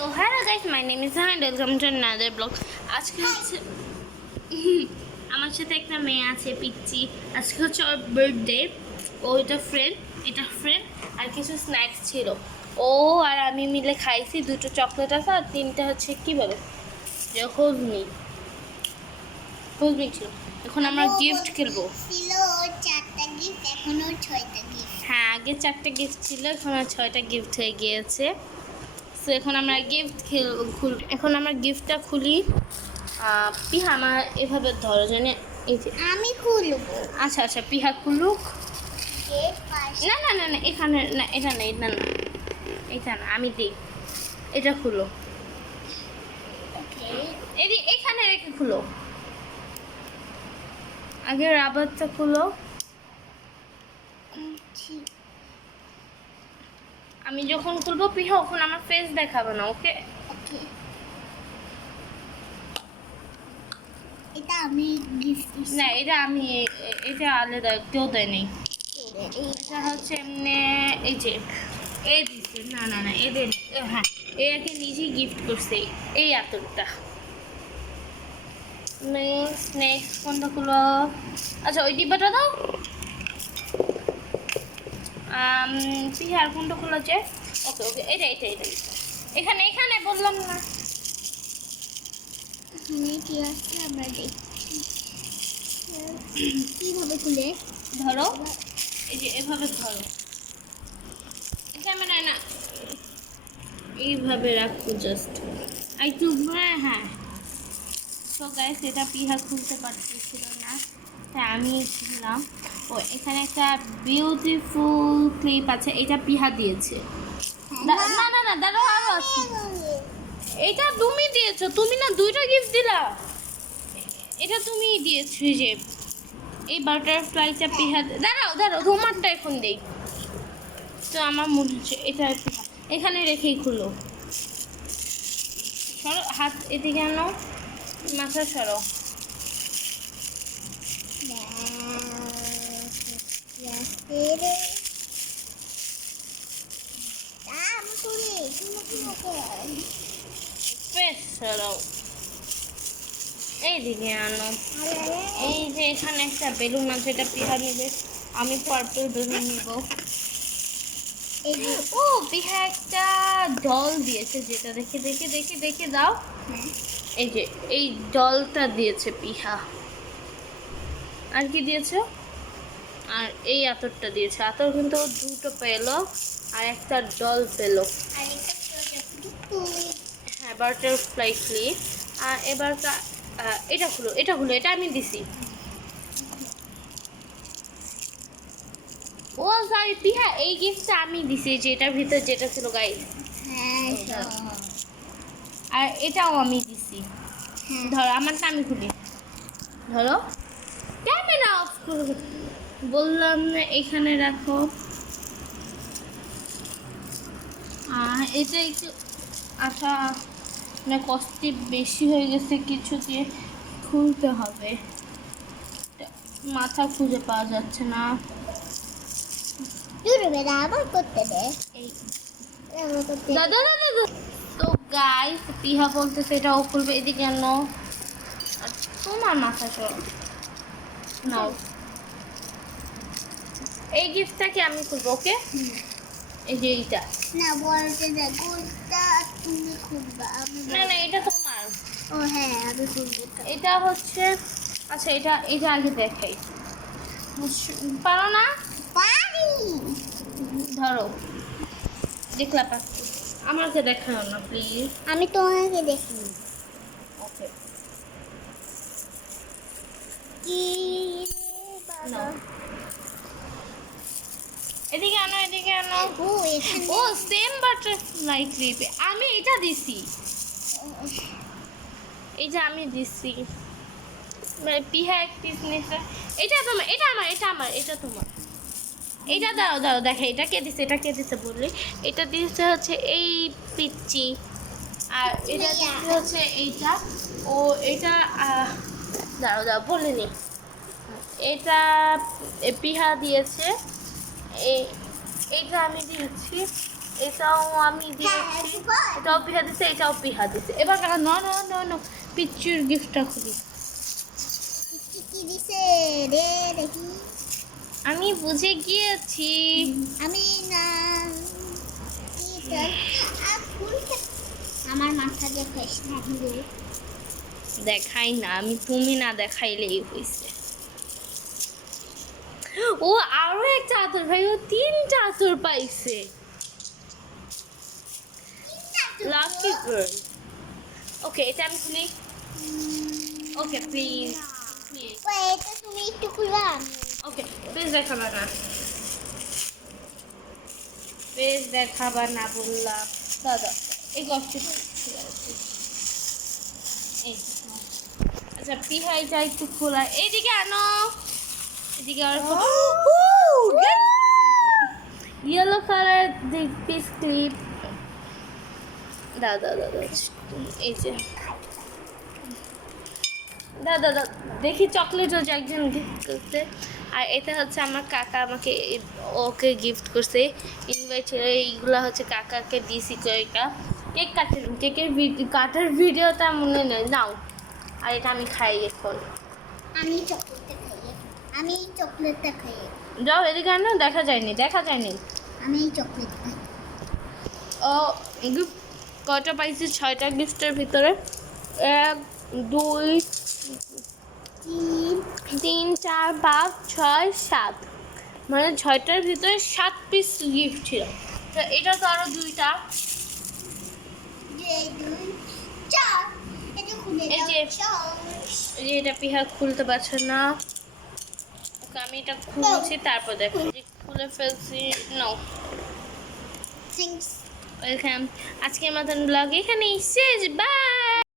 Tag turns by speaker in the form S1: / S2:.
S1: তো hello guys my name is Hind welcome to another blog আজকে হচ্ছে আমার সাথে একটা মেয়ে আছে পিচ্চি। আজকে হচ্ছে ওর বার্থডে ও এটা ফ্রেন্ড এটা ফ্রেন্ড আর কিছু স্ন্যাক্স ছিল। ও আর আমি মিলে খাইছি দুটো চকলেট আছে আর তিনটা হচ্ছে কি বলে? যে হজমি হজমি ছিল। এখন আমরা গিফট খেলব। হ্যাঁ আগে চারটা গিফট ছিল এখন আর ছয়টা গিফট হয়ে গিয়েছে। তো এখন আমরা গিফট খুল এখন আমরা গিফটটা খুলি। পিহা আমার এভাবে ধরো জানে এই যে
S2: আমি খুলবো।
S1: আচ্ছা আচ্ছা পিহা খুলুক। না না না না এখানে না এটা না এটা না এটা না আমি দিই। এটা খুলো।
S2: ওকে
S1: এদি এখানে রেখে খুলো। আগে রাবারটা খুলো।
S2: ঠিক
S1: আমি যখন খুলবো পিহা তখন আমার ফেস দেখাবে না ওকে
S2: এটা আমি গিফট
S1: না এটা আমি এটা আলাদা কেউ দেয় নেই এটা হচ্ছে এমনি এই যে এ দিচ্ছে না না না এদের হ্যাঁ একে নিজেই গিফট করছে এই আতরটা। নেক্সট নেক্সট কোনটা খুলো আচ্ছা ওই ডিব্বাটা দাও। পিহার কোনটা খোলা আছে ওকে ওকে এটা এটা এটা এখানে এখানে বললাম না।
S2: এখানে কি আছে? আমরা দেখছি। কীভাবে খুলে?
S1: ধরো। এই যে এভাবে ধরো। ক্যামেরায় না। এইভাবে রাখব জাস্ট একটু হ্যাঁ তো গাইস এটা পিহা খুলতে পারতেছিল না। তাই আমি ছিলাম। ও এখানে একটা বিউটিফুল ক্লিপ আছে এটা পিহা দিয়েছে। না না না দাঁড়াও আরও আছে। এটা তুমি দিয়েছ তুমি না দুইটা গিফট দিলা। এটা তুমি দিয়েছ যে এই বাটারফ্লাইটা পিহা দাঁড়াও দাঁড়াও তোমারটা এখন দেই। তো আমার মনে হচ্ছে এটা পিহা। এখানে রেখেই খুলো। সরো হাত এদিকে আনো মাথা সরো। সরো আনো। এই যে এখানে একটা বেলুন আছে এটা পিহা নিবে। আমি পার্পল বেলুন নিব। ও পিহা একটা ডল দিয়েছে যেটা দেখে দেখে দেখে দেখে দাও। এই যে এই ডলটা দিয়েছে পিহা আর কি দিয়েছে? আর এই আতরটা দিয়েছে। আতর কিন্তু দুটো পেল আর একটা জল পেল। হ্যাঁ বাটারফ্লাই ক্লিপ আর এবার এটা খুলো এটা খুলো এটা আমি দিছি। ও সরি পিহা এই গিফটটা আমি দিছি যেটার ভিতর যেটা ছিল গাই আর এটাও আমি দিছি। ধরো আমারটা আমি খুলি। ধরো। ক্যামেরা অফ করে বললাম না এখানে রাখো। এটা একটু আঠা না কষ্টে বেশি হয়ে গেছে কিছু দিয়ে খুলতে হবে। মাথা খুঁজে পাওয়া যাচ্ছে না।
S2: আবার করতে দে।
S1: দাদা দাদা। তো গাইস পিহা বলতেছে এটা ও খুলবে এদিকে আর তোমার মাথা সর নাও। এই গিফটটা কি আমি খুলবো ওকে এই যে এইটা।
S2: না বলতে দে কোনটা তুমি খুলবা
S1: না না এটা তোমার।
S2: ও হ্যাঁ আমি খুলবো।
S1: এটা হচ্ছে আচ্ছা এটা এটা আগে দেখাই। পারো না?
S2: পারি!
S1: ধরো। দেখলা পাচ্ছি আমাকে দেখাও না প্লিজ
S2: আমি তোমাকে দেখি
S1: ওকে
S2: কি
S1: না। এদিকে আনো
S2: ও
S1: সেম বাটারফ্লাই ক্লিপ আমি এটা দিছি। এই যে আমি দিছি। মানে পিহা এক পিস নিছে। এটা তোমার এটা আমার এটা আমার এটা তোমার। এটা দাও দাও দেখে এটা কে দিছে এটা কে দিছে বললি? এটা দিছে হচ্ছে এই পিচ্চি। আর এটা দিছে হচ্ছে এইটা। ও এটা দাও দাও বলিনি এটা পিহা দিয়েছে। এই এইটা আমি দিয়েছি এটাও আমি দিয়েছি। এটাও পিহা দিছে এটাও পিহা দিছে। এবার কাকা ন ন ন ন পিচ্চুর গিফটটা খুলি।
S2: কি দিছে রে দেখি
S1: আমি বুঝে গিয়েছি।
S2: আমি না আমার মাথা ফেস না
S1: দেখাই না আমি তুমি না দেখাইলেই হয়েছে ও আরও একটা আতর ভাই, ও তিনটা আতর পাইছে। লাকি গার্ল ওকে এটা আমি খুলি। ওকে প্লিজ
S2: এটা তুমি একটু
S1: ওকে প্লিজ দেখাবা না। প্লিজ দেখাবা না বললাম। দাদা এই কষ্ট এই আচ্ছা পিহাই যা একটু খোলা। এইদিকে আনো। এদিকে আর ইয়েলো কালার পিস ক্লিপ দাদা দাদা এই যে। দাদা দাদা দেখি চকলেট হচ্ছে একজন গিফট করছে আর এটা হচ্ছে আমার কাকা আমাকে ওকে গিফট করছে। ইনভাইট এইগুলো হচ্ছে কাকাকে দিছি কয়েকটা। কেক কাটের কেকের কাটার ভিডিওটা মনে নেই। নাও। আর এটা আমি খাই এখন।
S2: আমি চকলেটটা খাইয়ে আমি চকলেটটা খাইয়ে
S1: যাও এদিকে আনো দেখা যায়নি দেখা যায়নি।
S2: আমি চকলেট খাই।
S1: ও গিফট কয়টা পাইছি? ছয়টা গিফটের ভিতরে। এক দুই
S2: তিন।
S1: তিন চার পাঁচ ছয় সাত। মানে ছয়টার ভিতরে সাত পিস গিফট ছিল। তো এটা তো আরও দুইটা। এই যে এটা পিহা খুলতে পারছে না। ওকে আমি এটা খুলছি তারপর দেখো যে খুলে ফেলছি নো ওয়েলকাম আজকের মতন ব্লগ এখানেই শেষ বাই